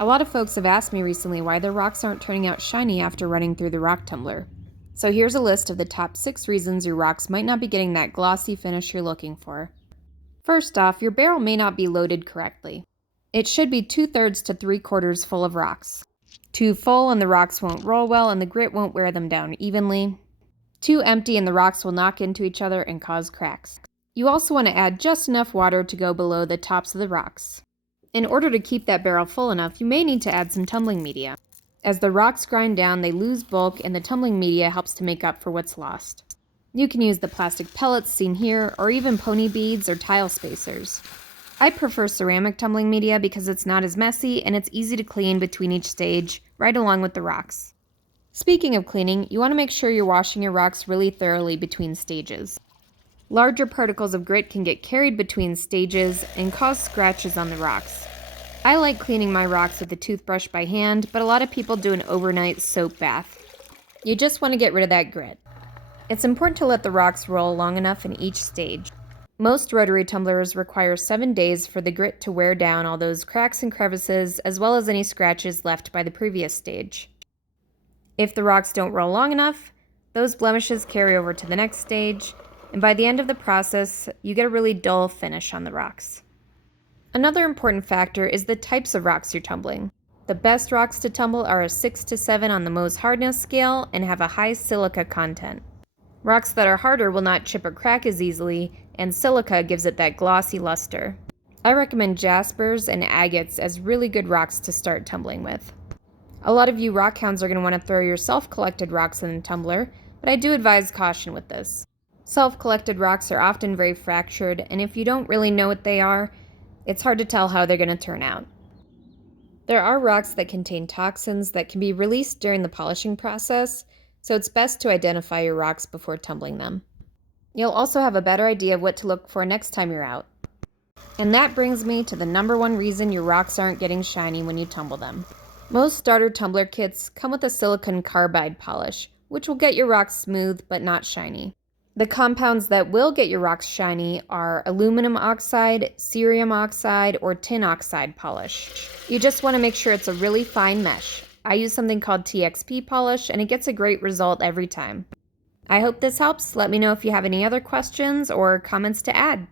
A lot of folks have asked me recently why their rocks aren't turning out shiny after running through the rock tumbler. So here's a list of the top 6 reasons your rocks might not be getting that glossy finish you're looking for. First off, your barrel may not be loaded correctly. It should be 2/3 to 3/4 full of rocks. Too full and the rocks won't roll well and the grit won't wear them down evenly. Too empty and the rocks will knock into each other and cause cracks. You also want to add just enough water to go below the tops of the rocks. In order to keep that barrel full enough, you may need to add some tumbling media. As the rocks grind down, they lose bulk and the tumbling media helps to make up for what's lost. You can use the plastic pellets seen here, or even pony beads or tile spacers. I prefer ceramic tumbling media because it's not as messy and it's easy to clean between each stage, right along with the rocks. Speaking of cleaning, you want to make sure you're washing your rocks really thoroughly between stages. Larger particles of grit can get carried between stages and cause scratches on the rocks. I like cleaning my rocks with a toothbrush by hand, but a lot of people do an overnight soap bath. You just want to get rid of that grit. It's important to let the rocks roll long enough in each stage. Most rotary tumblers require 7 days for the grit to wear down all those cracks and crevices, as well as any scratches left by the previous stage. If the rocks don't roll long enough, those blemishes carry over to the next stage, and by the end of the process, you get a really dull finish on the rocks. Another important factor is the types of rocks you're tumbling. The best rocks to tumble are a 6 to 7 on the Mohs hardness scale and have a high silica content. Rocks that are harder will not chip or crack as easily, and silica gives it that glossy luster. I recommend jaspers and agates as really good rocks to start tumbling with. A lot of you rock hounds are going to want to throw your self-collected rocks in the tumbler, but I do advise caution with this. Self-collected rocks are often very fractured, and if you don't really know what they are, it's hard to tell how they're going to turn out. There are rocks that contain toxins that can be released during the polishing process, so it's best to identify your rocks before tumbling them. You'll also have a better idea of what to look for next time you're out. And that brings me to the number one reason your rocks aren't getting shiny when you tumble them. Most starter tumbler kits come with a silicon carbide polish, which will get your rocks smooth but not shiny. The compounds that will get your rocks shiny are aluminum oxide, cerium oxide, or tin oxide polish. You just want to make sure it's a really fine mesh. I use something called TXP polish, and it gets a great result every time. I hope this helps. Let me know if you have any other questions or comments to add.